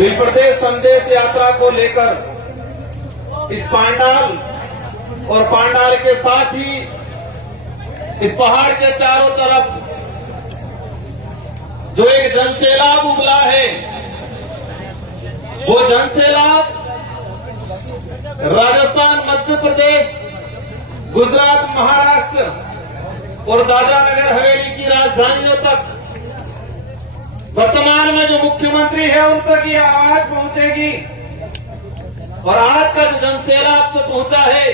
Bill प्रदेश संदेश यात्रा को लेकर इस पांडाल और पांडाल के साथ ही इस पहाड़ के चारों तरफ जो एक जनसैलाब उबला है, वो जनसैलाब राजस्थान, मध्य प्रदेश, गुजरात, महाराष्ट्र और दादरा नगर हवेली की राजधानियों तक, वर्तमान में जो मुख्यमंत्री है उन तक ये आवाज पहुंचेगी। और आज का जो जनसैलाब जो पहुंचा है,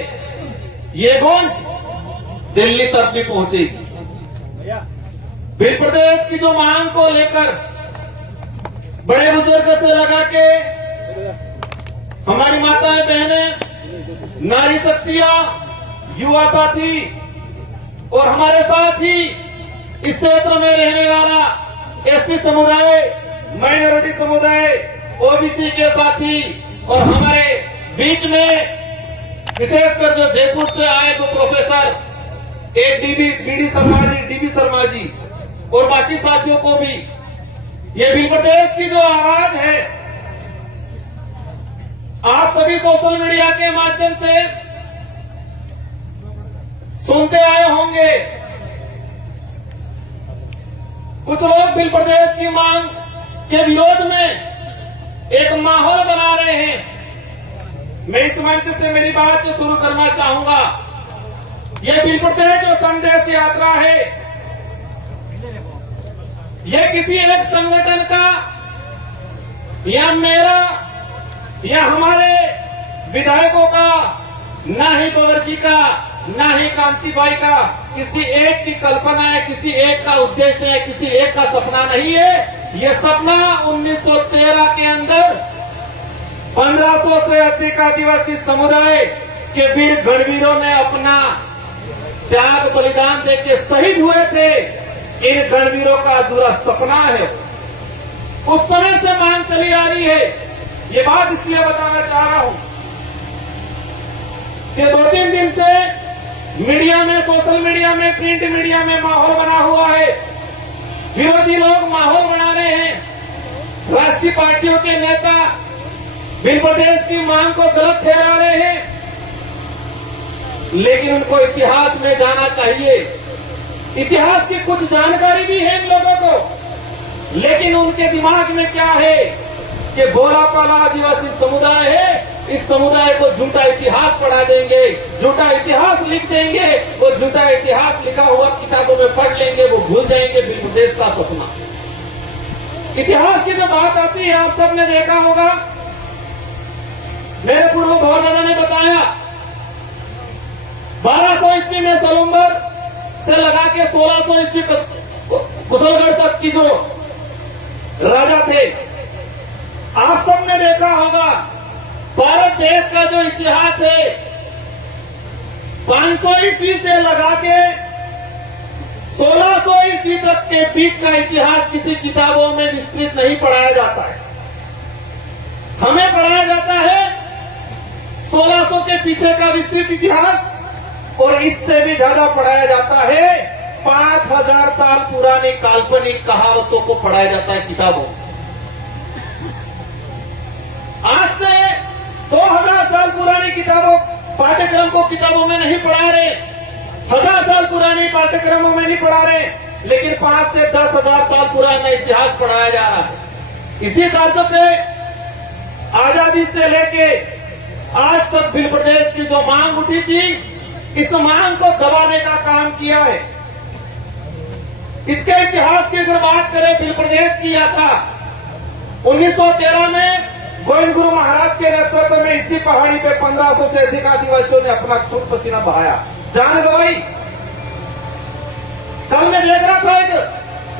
ये गूंज दिल्ली तक भी पहुंचेगी। बिल प्रदेश की जो मांग को लेकर बड़े बुजुर्ग से लगा के हमारी माताएं, बहनें, नारी शक्तियां, युवा साथी और हमारे साथ ही इस क्षेत्र में रहने वाला एससी समुदाय, माइनॉरिटी समुदाय, ओबीसी के साथी और हमारे बीच में विशेषकर जो जयपुर से आए दो प्रोफेसर, एक डीबी शर्मा जी और बाकी साथियों को भी, ये बिल प्रदेश की जो आवाज है, आप सभी सोशल मीडिया के माध्यम से सुनते आए होंगे। कुछ लोग बिल प्रदेश की मांग के विरोध में एक माहौल बना रहे हैं। मैं इस मंच से मेरी बात जो शुरू करना चाहूंगा, ये बिल प्रदेश जो संदेश यात्रा है, यह किसी एक संगठन का या मेरा या हमारे विधायकों का, ना ही बावर्ची का, ना ही कांतिबाई का किसी एक की कल्पना है, किसी एक का उद्देश्य है, किसी एक का सपना नहीं है। ये सपना 1913 के अंदर 1500 से अधिक आदिवासी समुदाय के वीर गणवीरों ने अपना त्याग बलिदान देके शहीद हुए थे। इन गणवीरों का अधूरा सपना है। उस समय से मांग चली आ रही है। ये बात इसलिए बताना चाह रहा हूं कि 2-3 दिन से मीडिया में, सोशल मीडिया में, प्रिंट मीडिया में माहौल बना हुआ है। विरोधी लोग माहौल बना रहे हैं। राष्ट्रीय पार्टियों के नेता बिल प्रदेश की मांग को गलत ठहरा रहे हैं, लेकिन उनको इतिहास में जाना चाहिए। इतिहास की कुछ जानकारी भी है इन लोगों को, लेकिन उनके दिमाग में क्या है कि भोला पाला आदिवासी समुदाय है, इस समुदाय को झूठा इतिहास पढ़ा देंगे, झूठा इतिहास लिख देंगे। वो झूठा इतिहास लिखा हुआ किताबों में पढ़ लेंगे, वो भूल जाएंगे बिल प्रदेश का सपना। इतिहास की जो बात आती है, आप सबने देखा होगा, मेरे पूर्व भौरदादा ने बताया, 1200 ईस्वी में सलुम्बर से लगा के 1600 ईस्वी कुशलगढ़ तक की जो राजा थे, आप सबने देखा होगा, भारत देश का जो इतिहास है 500 ईस्वी से लगा के 1600 ईस्वी तक के बीच का इतिहास किसी किताबों में विस्तृत नहीं पढ़ाया जाता है। हमें पढ़ाया जाता है 1600 के पीछे का विस्तृत इतिहास, और इससे भी ज्यादा पढ़ाया जाता है 5000 साल पुरानी काल्पनिक कहावतों को पढ़ाया जाता है किताबों। आज से 2000 साल पुरानी किताबों पाठ्यक्रम को किताबों में नहीं पढ़ा रहे, 1000 साल पुरानी पाठ्यक्रमों में नहीं पढ़ा रहे, लेकिन 5 से 10,000 साल पुराना इतिहास पढ़ाया जा रहा है। इसी तर्ज पे आजादी से लेके आज तक बिल प्रदेश की जो मांग उठी थी, इस मांग को दबाने का काम किया है। इसके इतिहास की अगर बात करें, बिल प्रदेश की यात्रा 1913 में गोविंद गुरु महाराज के नेतृत्व में इसी पहाड़ी पे 1500 से अधिक आदिवासियों ने अपना खून पसीना बहाया, जान गंवाई। कल मैं देख रहा था, एक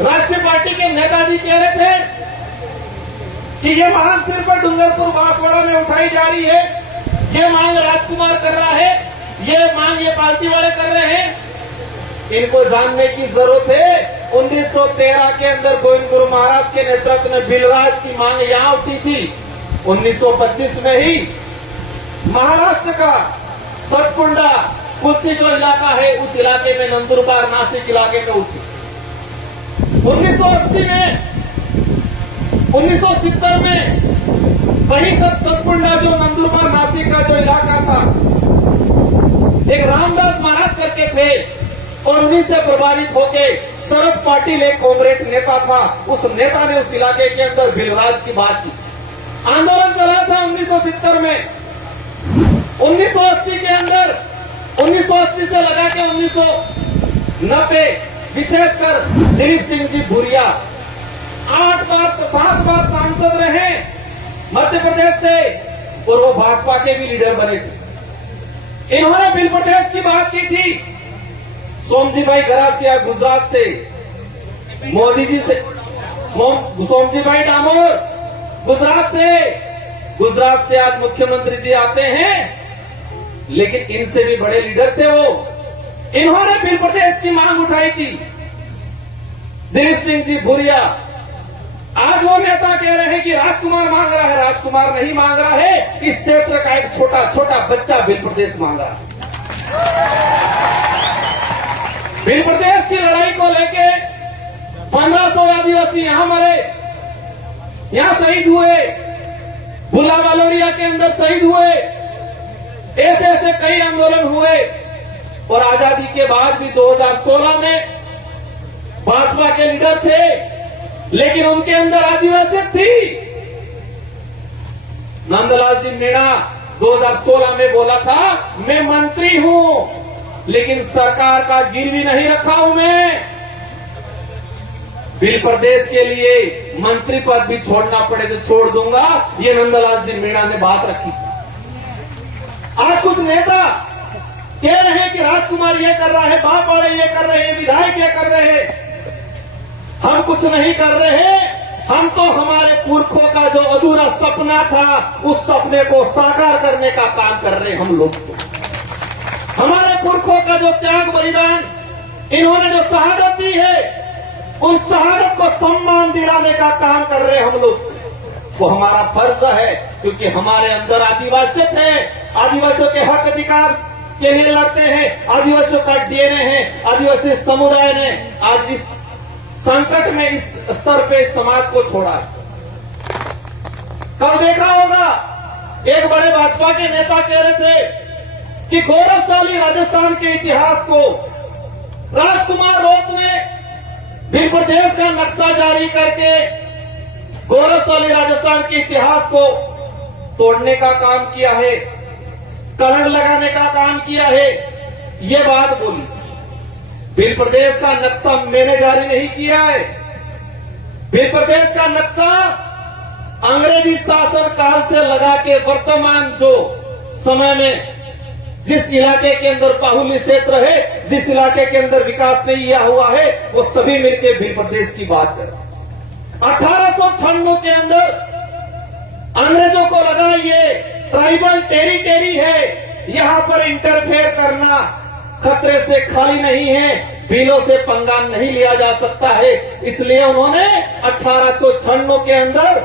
राष्ट्रीय पार्टी के नेताजी कह रहे थे कि ये मांग सिर्फ डूंगरपुर बांसवाड़ा में उठाई जा रही है, ये मांग राजकुमार कर रहा है, ये मांग ये पार्टी वाले कर रहे हैं। इनको जानने की जरूरत है, 1913 के अंदर गोविंद गुरु महाराज के नेतृत्व में बिलराज की मांग यहां उठी थी। 1925 में ही महाराष्ट्र का सतकुंडा कुल्सी जो इलाका है, उस इलाके में नंदुरबार, नासिक इलाके में उठी। 1980 में 1970 में वही सब सतकुंडा जो नंदुरबार नासिक का जो इलाका था, एक रामदास महाराज करके थे और उन्हीं से प्रभावित होके शरद पाटिल एक कॉमरेड नेता था। उस नेता ने उस इलाके के अंदर बिलराज की बात की। आंदोलन चला था 1970 में। 1980 के अंदर 1980 से लगा के 1990 विशेषकर दिलीप सिंह जी भूरिया 7 बार सांसद रहे मध्य प्रदेश से और वो भाजपा के भी लीडर बने थे। इन्होंने बिल प्रोटेस्ट की बात की थी। सोमजी भाई गरासिया गुजरात से, मोदी जी से, सोमजी भाई डामोर गुजरात से आज मुख्यमंत्री जी आते हैं, लेकिन इनसे भी बड़े लीडर थे वो। इन्होंने बिल प्रोटेस्ट की मांग उठाई थी। दिलीप सिंह जी भूरिया, आज वो नेता कह रहे हैं कि राजकुमार मांग रहा है। राजकुमार नहीं मांग रहा है, इस क्षेत्र का एक छोटा छोटा बच्चा बिल प्रोटेस्ट मांग रहा है। बिल प्रोटेस्ट की लड़ाई को लेके 1500 आदिवासी यहां मरे, यहां शहीद हुए, बुला वालोरिया के अंदर शहीद हुए। ऐसे ऐसे कई आंदोलन हुए और आजादी के बाद भी 2016 में भाजपा के लीडर थे, लेकिन उनके अंदर आदिवासी थी। नंदलाल जी मीणा 2016 में बोला था, मैं मंत्री हूं लेकिन सरकार का गिरवी नहीं रखा हूं मैं। बिल प्रदेश के लिए मंत्री पद भी छोड़ना पड़े तो छोड़ दूंगा, ये नंदलाल जी मीणा ने बात रखी। आज कुछ नेता कह रहे हैं कि राजकुमार ये कर रहा है, बाप वाले ये कर रहे हैं, विधायक ये कर रहे हैं। हम कुछ नहीं कर रहे, हम तो हमारे पुरखों का जो अधूरा सपना था उस सपने को साकार करने का काम कर रहे हैं। हम लोग तो हमारे पुरखों का जो त्याग बलिदान, इन्होंने जो शहादत दी है, उन शहादत को सम्मान दिलाने का काम कर रहे हैं हम लोग। वो हमारा फर्ज है, क्योंकि हमारे अंदर आदिवासी थे, आदिवासियों के हक अधिकार के लिए लड़ते हैं, आदिवासियों का डीएनए है। आदिवासी समुदाय ने आज इस संकट में इस स्तर पे समाज को छोड़ा है। कल देखा होगा, एक बड़े भाजपा के नेता कह रहे थे कि गौरवशाली राजस्थान के इतिहास को राजकुमार रोत ने बिल प्रदेश का नक्शा जारी करके गौरवशाली राजस्थान के इतिहास को तोड़ने का काम किया है, कलंक लगाने का काम किया है। ये बात बोली। बिल प्रदेश का नक्शा मैंने जारी नहीं किया है। बिल प्रदेश का नक्शा अंग्रेजी शासन काल से लगा के वर्तमान जो समय में जिस इलाके के अंदर बाहुल्य क्षेत्र है, जिस इलाके के अंदर विकास नहीं किया हुआ है, वो सभी मिलकर बिल प्रदेश की बात कर। 1896 के अंदर अंग्रेजों को लगा ये ट्राइबल टेरिटरी है, यहां पर इंटरफेयर करना खतरे से खाली नहीं है, बिलों से पंगा नहीं लिया जा सकता है। इसलिए उन्होंने 1896 के अंदर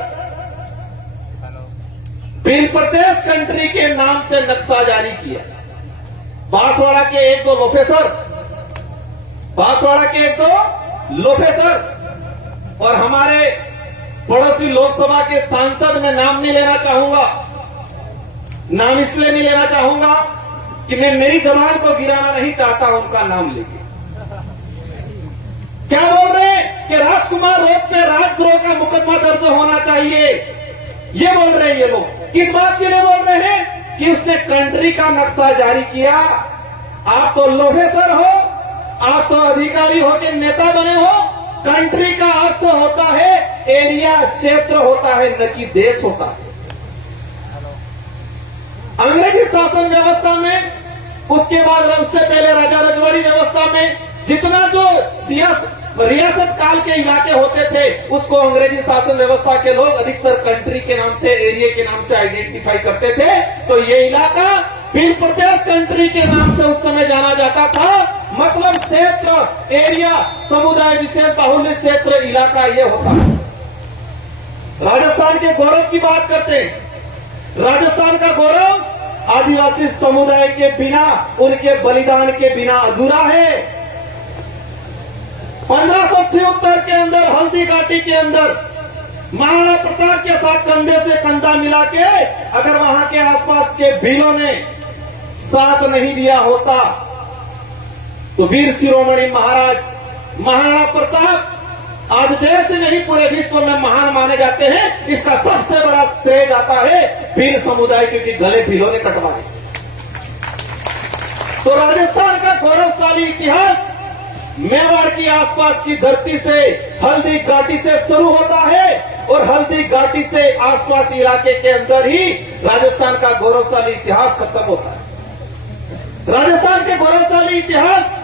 बिल प्रदेश कंट्री के नाम से नक्शा जारी किया। बांसवाड़ा के एक दो लोफेसर और हमारे पड़ोसी लोकसभा के सांसद, मैं नाम नहीं लेना चाहूंगा, नाम इसलिए नहीं लेना चाहूंगा कि मैं मेरी जबान को गिराना नहीं चाहता उनका नाम लेके। क्या बोल रहे हैं कि राजकुमार रोत पे राजद्रोह का मुकदमा दर्ज होना चाहिए, ये बोल रहे हैं ये लोग। किस बात के लिए बोल रहे हैं? कि उसने कंट्री का नक्शा जारी किया। आप तो लोफेसर हो, आप तो अधिकारी हो के नेता बने हो। कंट्री का अर्थ होता है एरिया, क्षेत्र होता है, न कि देश होता है। अंग्रेजी शासन व्यवस्था में, उसके बाद उससे पहले राजा रजवाड़ी व्यवस्था में जितना जो रियासत काल के इलाके होते थे, उसको अंग्रेजी शासन व्यवस्था के लोग अधिकतर कंट्री के नाम से, एरिया के नाम से आइडेंटिफाई करते थे। तो ये इलाका बिल प्रदेश कंट्री के नाम से उस समय जाना जाता था। मतलब क्षेत्र, एरिया, समुदाय विशेष बाहुल्य क्षेत्र, इलाका ये होता। राजस्थान के गौरव की बात करते हैं। राजस्थान का गौरव आदिवासी समुदाय के बिना, उनके बलिदान के बिना अधूरा है। 1576 के अंदर हल्दी घाटी के अंदर महाराणा प्रताप के साथ कंधे से कंधा मिला के अगर वहां के आसपास के भीलों ने साथ नहीं दिया होता तो वीर शिरोमणि महाराज महाराणा प्रताप आज देश से नहीं पूरे विश्व में महान माने जाते हैं। इसका सबसे बड़ा श्रेय जाता है भील समुदाय के गले भीलों ने कटवाए। तो राजस्थान का गौरवशाली इतिहास मेवाड़ की आसपास की धरती से हल्दी घाटी से शुरू होता है और हल्दी घाटी से आसपास इलाके के अंदर ही राजस्थान का गौरवशाली इतिहास खत्म होता है। राजस्थान के गौरवशाली इतिहास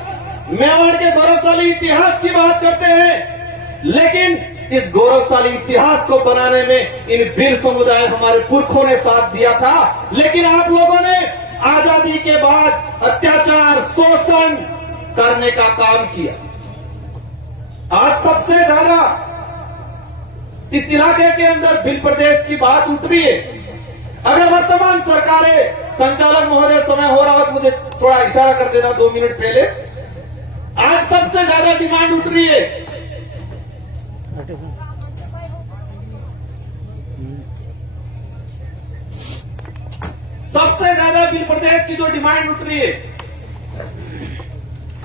मेवाड़ के गौरवशाली इतिहास की बात करते हैं, लेकिन इस गौरवशाली इतिहास को बनाने में इन वीर समुदाय हमारे पुरखों ने साथ दिया था। लेकिन आप लोगों ने आजादी के बाद अत्याचार शोषण करने का काम किया। आज सबसे ज्यादा इस इलाके के अंदर भिल प्रदेश की बात उठ रही है। अगर वर्तमान सरकारें, संचालक महोदय समय हो रहा हो तो मुझे थोड़ा इशारा कर देना 2 मिनट पहले। आज सबसे ज्यादा डिमांड उठ रही है सबसे ज्यादा भिल प्रदेश की जो डिमांड उठ रही है,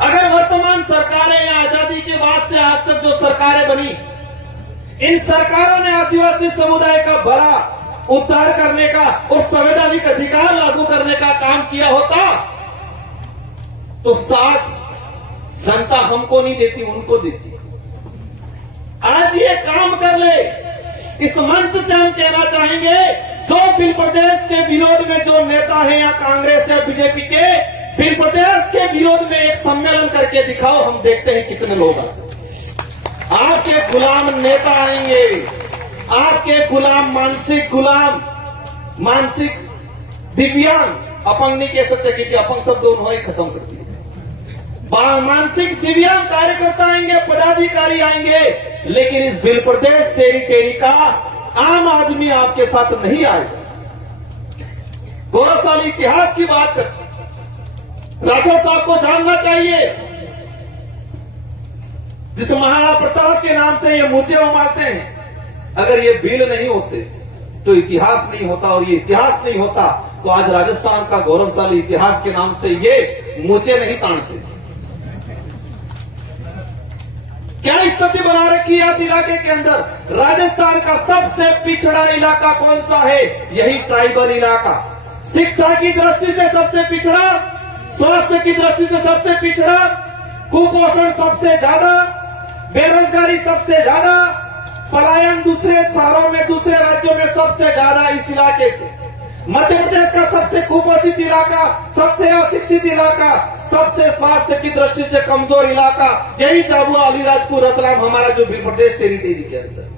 अगर वर्तमान सरकारें या आजादी के बाद से आज तक जो सरकारें बनी, इन सरकारों ने आदिवासी समुदाय का भला उद्धार करने का और संवैधानिक अधिकार लागू करने का काम किया होता तो साथ जनता हमको नहीं देती, उनको देती। आज ये काम कर ले, इस मंच से हम कहना चाहेंगे जो भिल प्रदेश के विरोध में जो नेता हैं या कांग्रेस या बीजेपी के, भिल प्रदेश के विरोध में एक सम्मेलन करके दिखाओ, हम देखते हैं कितने लोग आते। आपके गुलाम नेता आएंगे, आपके गुलाम मानसिक दिव्यांग, अपंग नहीं कह सकते क्योंकि अपंग शब्द उन्होंने खत्म कर दिया। मानसिक दिव्यांग कार्यकर्ता आएंगे, पदाधिकारी आएंगे, लेकिन इस भिल प्रदेश टेरिटरी का आम आदमी आपके साथ नहीं आएगा। गौरवशाली इतिहास की बात करते, राठौर साहब को जानना चाहिए जिस महाराणा प्रताप के नाम से ये मूर्चे उमारते हैं, अगर ये भील नहीं होते तो इतिहास नहीं होता, और ये इतिहास नहीं होता तो आज राजस्थान का गौरवशाली इतिहास के नाम से ये मूर्चे नहीं तानते। क्या स्थिति बना रखी है इस इलाके के अंदर? राजस्थान का सबसे पिछड़ा इलाका कौन सा है? यही ट्राइबल इलाका। शिक्षा की दृष्टि से सबसे पिछड़ा, स्वास्थ्य की दृष्टि से सबसे पिछड़ा, कुपोषण सबसे ज्यादा, बेरोजगारी सबसे ज्यादा, पलायन दूसरे शहरों में, दूसरे राज्यों में सबसे ज्यादा इस इलाके से। मध्य प्रदेश का सबसे कुपोषित इलाका, सबसे अशिक्षित इलाका, सबसे स्वास्थ्य की दृष्टि से कमजोर इलाका, यही झाबुआ, अलीराजपुर, रतलाम हमारा जो भिल प्रदेश टेरिटरी के अंदर।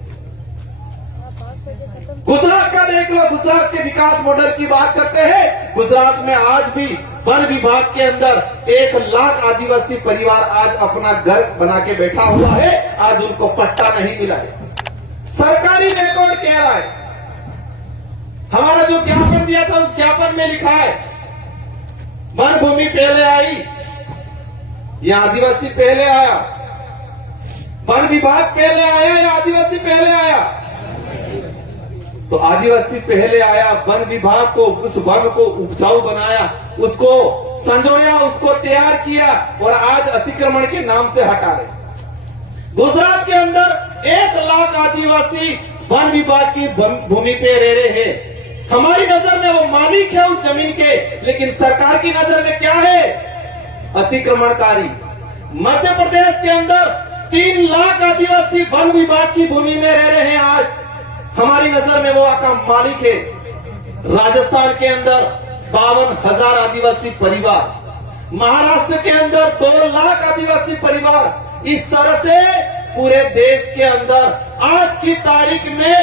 गुजरात का देख लो, गुजरात के विकास मॉडल की बात करते हैं। गुजरात में आज भी वन विभाग के अंदर 1 लाख आदिवासी परिवार आज अपना घर बना के बैठा हुआ है, आज उनको पट्टा नहीं मिला है। सरकारी रिकॉर्ड कह रहा है, हमारा जो ज्ञापन दिया था उस ज्ञापन में लिखा है वन भूमि पहले आई या आदिवासी पहले आया, वन विभाग पहले आया या आदिवासी पहले आया? तो आदिवासी पहले आया, वन विभाग को, उस वन को उपजाऊ बनाया, उसको संजोया, उसको तैयार किया और आज अतिक्रमण के नाम से हटा रहे। गुजरात के अंदर 1 लाख आदिवासी वन विभाग की भूमि पे रह रहे हैं। हमारी नजर में वो मालिक है उस जमीन के, लेकिन सरकार की नजर में क्या है? अतिक्रमणकारी। मध्य प्रदेश के अंदर 3 लाख आदिवासी वन विभाग की भूमि में रह रहे हैं, आज हमारी नजर में वो का मालिक है। राजस्थान के अंदर 52,000 आदिवासी परिवार, महाराष्ट्र के अंदर 2 लाख आदिवासी परिवार। इस तरह से पूरे देश के अंदर आज की तारीख में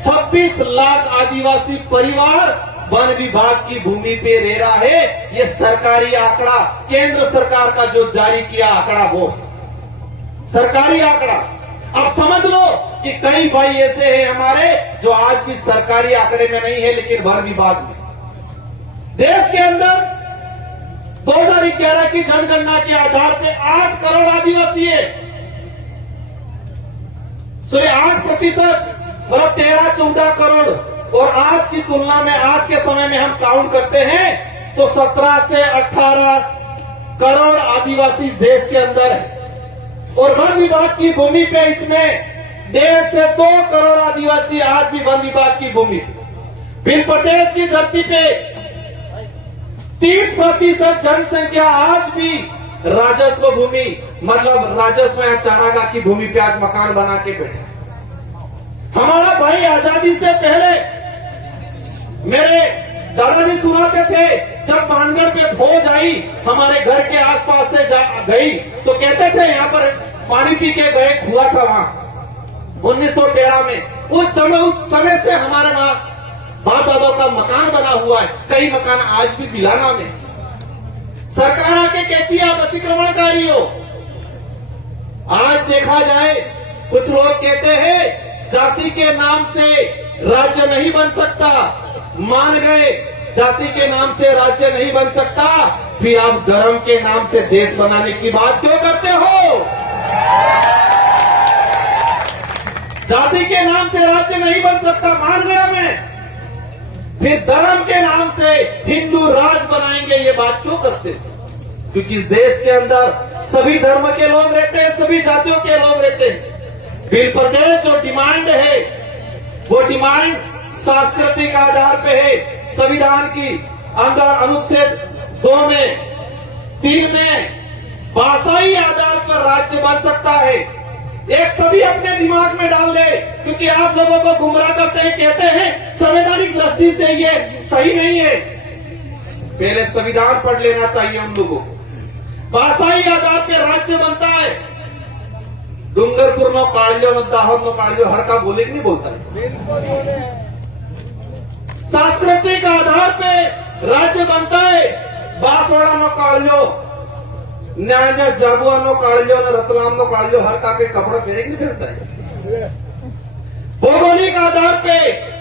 26 लाख आदिवासी परिवार वन विभाग की भूमि पे रह रहा है। ये सरकारी आंकड़ा, केंद्र सरकार का जो जारी किया आंकड़ा, वो सरकारी आंकड़ा। अब समझ लो कि कई भाई ऐसे हैं हमारे जो आज भी सरकारी आंकड़े में नहीं है, लेकिन वन विभाग में। देश के अंदर 2011 की जनगणना के आधार पे 8 करोड़ आदिवासी है, 8% मतलब 13-14 करोड़, और आज की तुलना में आज के समय में हम काउंट करते हैं तो 17 से 18 करोड़ आदिवासी इस देश के अंदर है। और वन विभाग की भूमि पे इसमें 1.5 से 2 करोड़ आदिवासी आज भी वन विभाग की भूमि, भिन्न प्रदेश की धरती पे 30% जनसंख्या आज भी राजस्व भूमि, मतलब राजस्व या चारागाह की भूमि पे आज मकान बना के बैठे। हमारा भाई आजादी से पहले मेरे दादाजी सुनाते थे, जब मानगढ़ पे फौज आई हमारे घर के आसपास से गई तो कहते थे यहाँ पर पानी पी के गए, हुआ था वहां 1913 में। उस समय से हमारे वहां बाप दादों का मकान बना हुआ है, कई मकान आज भी बिलाना में। सरकार आके कहती है आप अतिक्रमणकारी हो। आज देखा जाए कुछ लोग कहते हैं जाति के नाम से राज्य नहीं बन सकता, मान गए जाति के नाम से राज्य नहीं बन सकता, फिर आप धर्म के नाम से देश बनाने की बात क्यों करते हो? जाति के नाम से राज्य नहीं बन सकता, मान गया मैं, फिर धर्म के नाम से हिंदू राज बनाएंगे, ये बात क्यों करते? क्योंकि इस देश के अंदर सभी धर्म के लोग रहते हैं, सभी जातियों के लोग रहते हैं। भिन्न प्रदेश जो डिमांड है वो डिमांड सांस्कृतिक आधार पे है। संविधान की अंदर अनुच्छेद 2 में 3 में भाषाई आधार पर राज्य बन सकता है। एक सभी अपने दिमाग में डाल ले, क्योंकि आप लोगों को गुमराह करते हैं, कहते हैं संवैधानिक दृष्टि से ये सही नहीं है। पहले संविधान पढ़ लेना चाहिए उन लोगों को। भाषाई आधार पे राज्य बनता है। डूंगरपुर नो काढ़ लो, दाहोद नो काढ़ लो, हर का बोले नहीं बोलता है। सांस्कृतिक आधार पे राज्य बनता है। बांसवाड़ा नो काढ़ लो, न्याय जाबुआ नो काढ़ लो, रतलाम नो काढ़ लो, हर का के कपड़ा पहन नहीं फिरता है। भौगोलिक आधार पे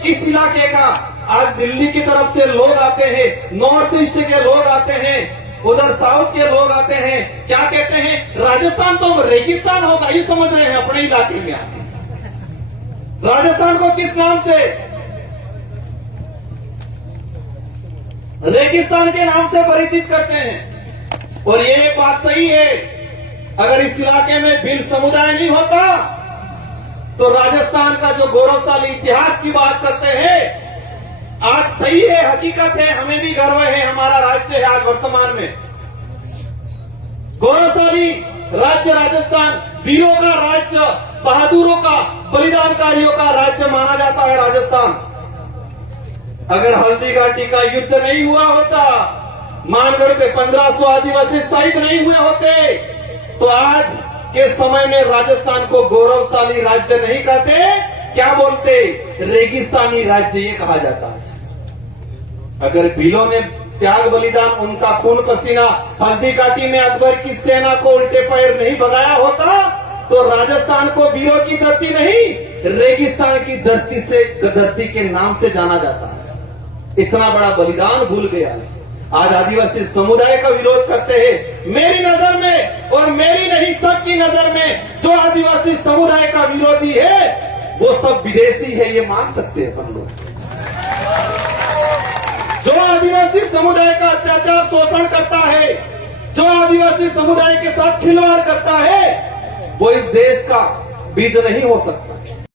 इस इलाके का आज दिल्ली की तरफ से लोग आते हैं, नॉर्थ ईस्ट के लोग आते हैं, उधर साउथ के लोग आते हैं। क्या कहते हैं? राजस्थान तो रेगिस्तान होगा, ये समझ रहे हैं अपने इलाके में आके। राजस्थान को किस नाम से? रेगिस्तान के नाम से परिचित करते हैं। और ये बात सही है, अगर इस इलाके में भिन्न समुदाय नहीं होता तो राजस्थान का जो गौरवशाली इतिहास की बात करते हैं आज सही है, हकीकत है, हमें भी गर्व है, हमारा राज्य है आज वर्तमान में गौरवशाली राज्य राजस्थान, वीरों का राज्य, बहादुरों का, बलिदानकारियों का राज्य माना जाता है राजस्थान। अगर हल्दी घाटी का युद्ध नहीं हुआ होता, मानगढ़ पे 1500 आदिवासी शहीद नहीं हुए होते, तो आज के समय में राजस्थान को गौरवशाली राज्य नहीं कहते, क्या बोलते? रेगिस्तानी राज्य ये कहा जाता है। अगर भीलों ने त्याग बलिदान, उनका खून पसीना हल्दी घाटी में अकबर की सेना को उल्टे पैर नहीं भगाया होता तो राजस्थान को वीरों की धरती नहीं, रेगिस्तान की धरती से धरती के नाम से जाना जाता है। इतना बड़ा बलिदान भूल गया। आज आदिवासी समुदाय का विरोध करते हैं। मेरी नजर में और मेरी नहीं, सबकी नजर में जो आदिवासी समुदाय का विरोधी है वो सब विदेशी है, ये मान सकते हैं हम लोग। जो आदिवासी समुदाय का अत्याचार शोषण करता है, जो आदिवासी समुदाय के साथ खिलवाड़ करता है, वो इस देश का बीज नहीं हो सकता।